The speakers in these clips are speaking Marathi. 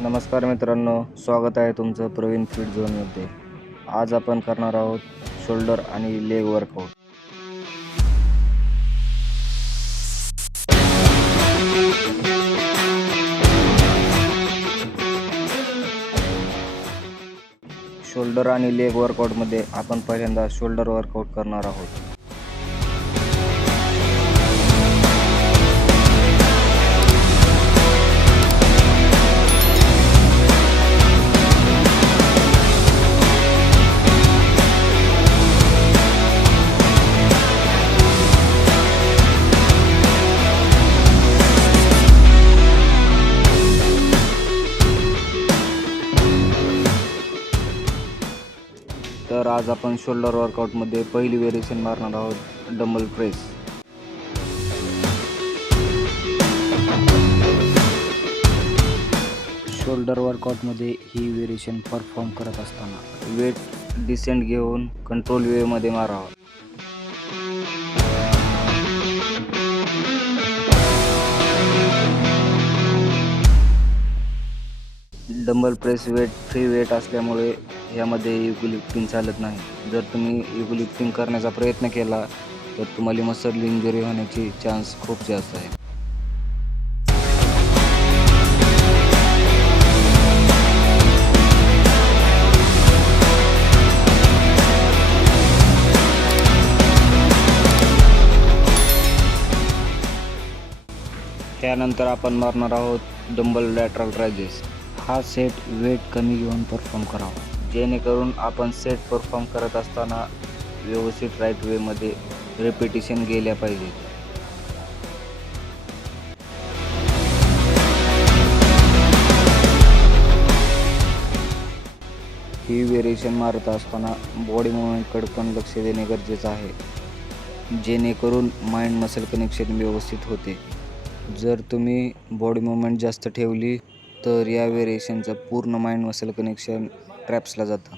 नमस्कार मित्रांनो, स्वागत आहे तुमचं प्रवीण फिट झोनमध्ये. आज आपण करणार आहोत शोल्डर आणि लेग वर्कआउट. शोल्डर आणि लेग वर्कआउटमध्ये आपण पहिल्यांदा शोल्डर वर्कआउट करणार आहोत. तर आज आपण शोल्डर वर्कआउटमध्ये पहिली व्हेरिएशन मारणार आहोत डंबल प्रेस. शोल्डर वर्कआउटमध्ये ही व्हेरिएशन परफॉर्म करत असताना वेट डिसेंट घेऊन कंट्रोल वेमध्ये मारावा. डंबल प्रेस फ्री वेट असल्यामुळे यामध्ये युगो लिफ्टिंग चालत नाही. जर तुम्ही युगो लिफ्टिंग करण्याचा प्रयत्न केला तर तुम्हाला मसल इंजुरी होण्याची चान्स खूप जास्त आहे. त्यानंतर आपण मारणार आहोत डंबल लॅटरल रायजेस. हा सेट वेट कमी घेऊन परफॉर्म करावा, जेणेकरून आपण सेट परफॉर्म करत असताना व्यवस्थित राईट वेमध्ये रिपिटेशन गेल्या पाहिजे. ही व्हेरिएशन मारत असताना बॉडी मुवमेंटकडे पण लक्ष देणे गरजेचं आहे, जेणेकरून माइंड मसल कनेक्शन व्यवस्थित होते. जर तुम्ही बॉडी मुवमेंट जास्त ठेवली तर या व्हेरिएशनचं पूर्ण माइंड मसल कनेक्शन ट्रॅप्सला जातं.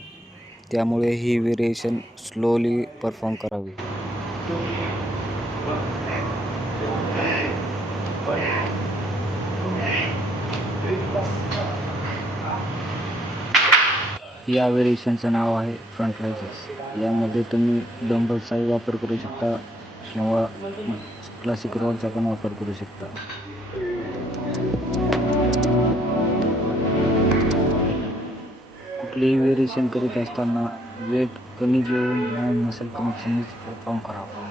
त्यामुळे ही व्हेरिएशन स्लोली परफॉर्म करावी. या व्हेरिएशनचं नाव आहे फ्रंट रायजेस. यामध्ये तुम्ही डंबलचाही वापर करू शकता किंवा क्लासिक रोलचा पण वापर करू शकता. कुठलीही व्हेरिएशन करीत असताना वेट कमी घेऊन माइंड मसल कनेक्शनच परफॉर्म करावं.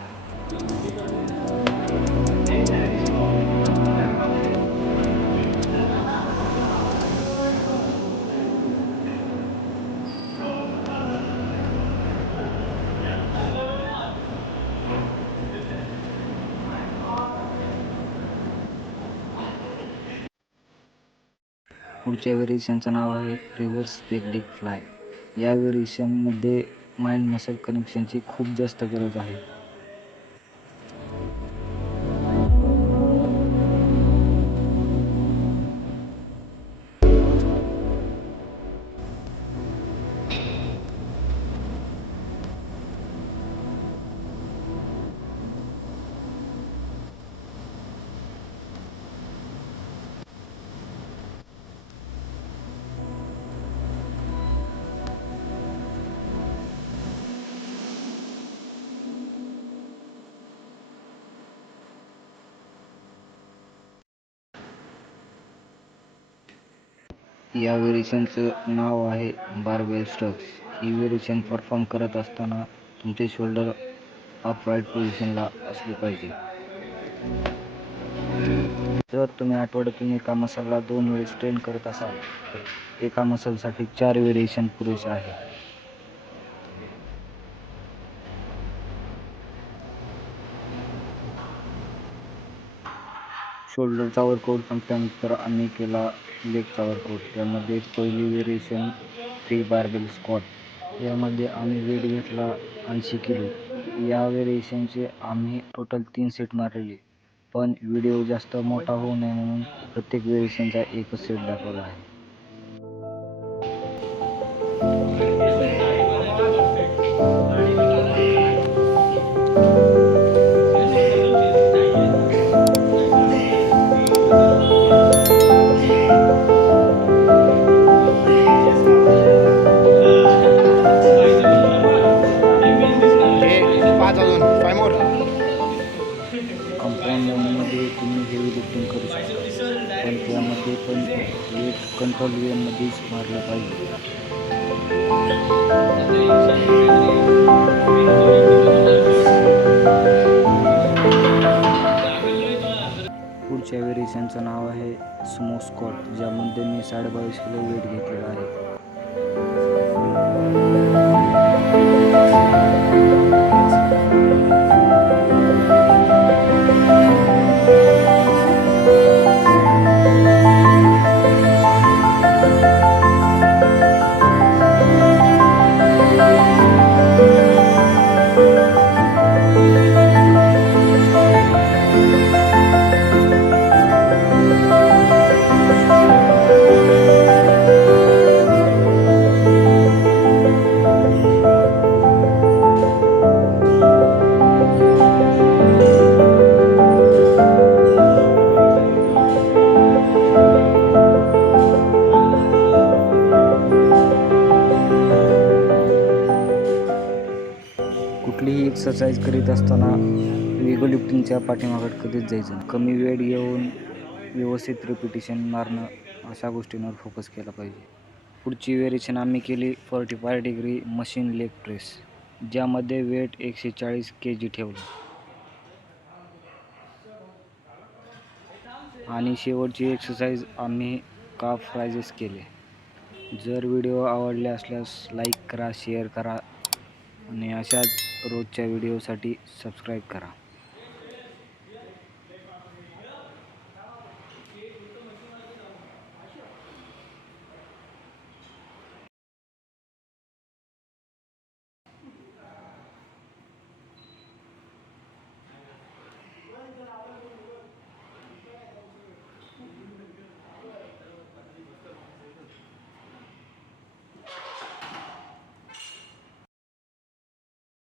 पुढच्या व्हेरिएशनचं नाव आहे रिव्हर्स पेग लेग फ्लाय. या व्हेरिएशनमध्ये माइंड मसल कनेक्शनची खूप जास्त गरज आहे. या व्हेरिएशनचं नाव आहे बारबेल स्ट्रक्स. ही व्हेरिएशन परफॉर्म करत असताना तुमचे शोल्डर अपराईट पोझिशनला असले पाहिजे. जर तुम्ही आठवड्यातून एका मसलला 2 वेळेस ट्रेन करत असाल तर एका मसलसाठी 4 व्हेरिएशन पुरेसे आहे. शोल्डरचा वर्कआउट संपल्यानंतर आम्ही केला लेगचा वर्कआउट. त्यामध्ये पहिली व्हेरिएशन फ्री बारबेल स्क्वॉट. यामध्ये आम्ही वेट घेतला 80 किलो. या व्हेरिएशनचे आम्ही टोटल 3 सेट मारलेले, पण व्हिडिओ जास्त मोठा होऊ नये म्हणून प्रत्येक व्हेरिएशनचा एकच सेट दाखवला आहे. वेट कंट्रोल वेमध्येच मारलं पाहिजे. पुढच्या व्हेरिएशनचं नाव आहे स्मोक स्क्वॉट, ज्यामध्ये मी 22.5 किलो वेट घेतलेला आहे. कुठलीही एक्सरसाइज करीत असताना वेगो लिफ्टिंगच्या पाठीमागत कधीच जायचं नाही. कमी वेळ घेऊन व्यवस्थित रिपिटेशन मारणं, अशा गोष्टींवर फोकस केला पाहिजे. पुढची व्हेरिएशन आम्ही केली 45 डिग्री मशीन लेग प्रेस, ज्यामध्ये वेट 140 kg ठेवलं. आणि शेवटची एक्सरसाइज आम्ही काफ रायजेस केले. जर व्हिडिओ आवडले असल्यास लाईक करा, शेअर करा आणि अशाच रोजच्या व्हिडिओसाठी सबस्क्राईब करा.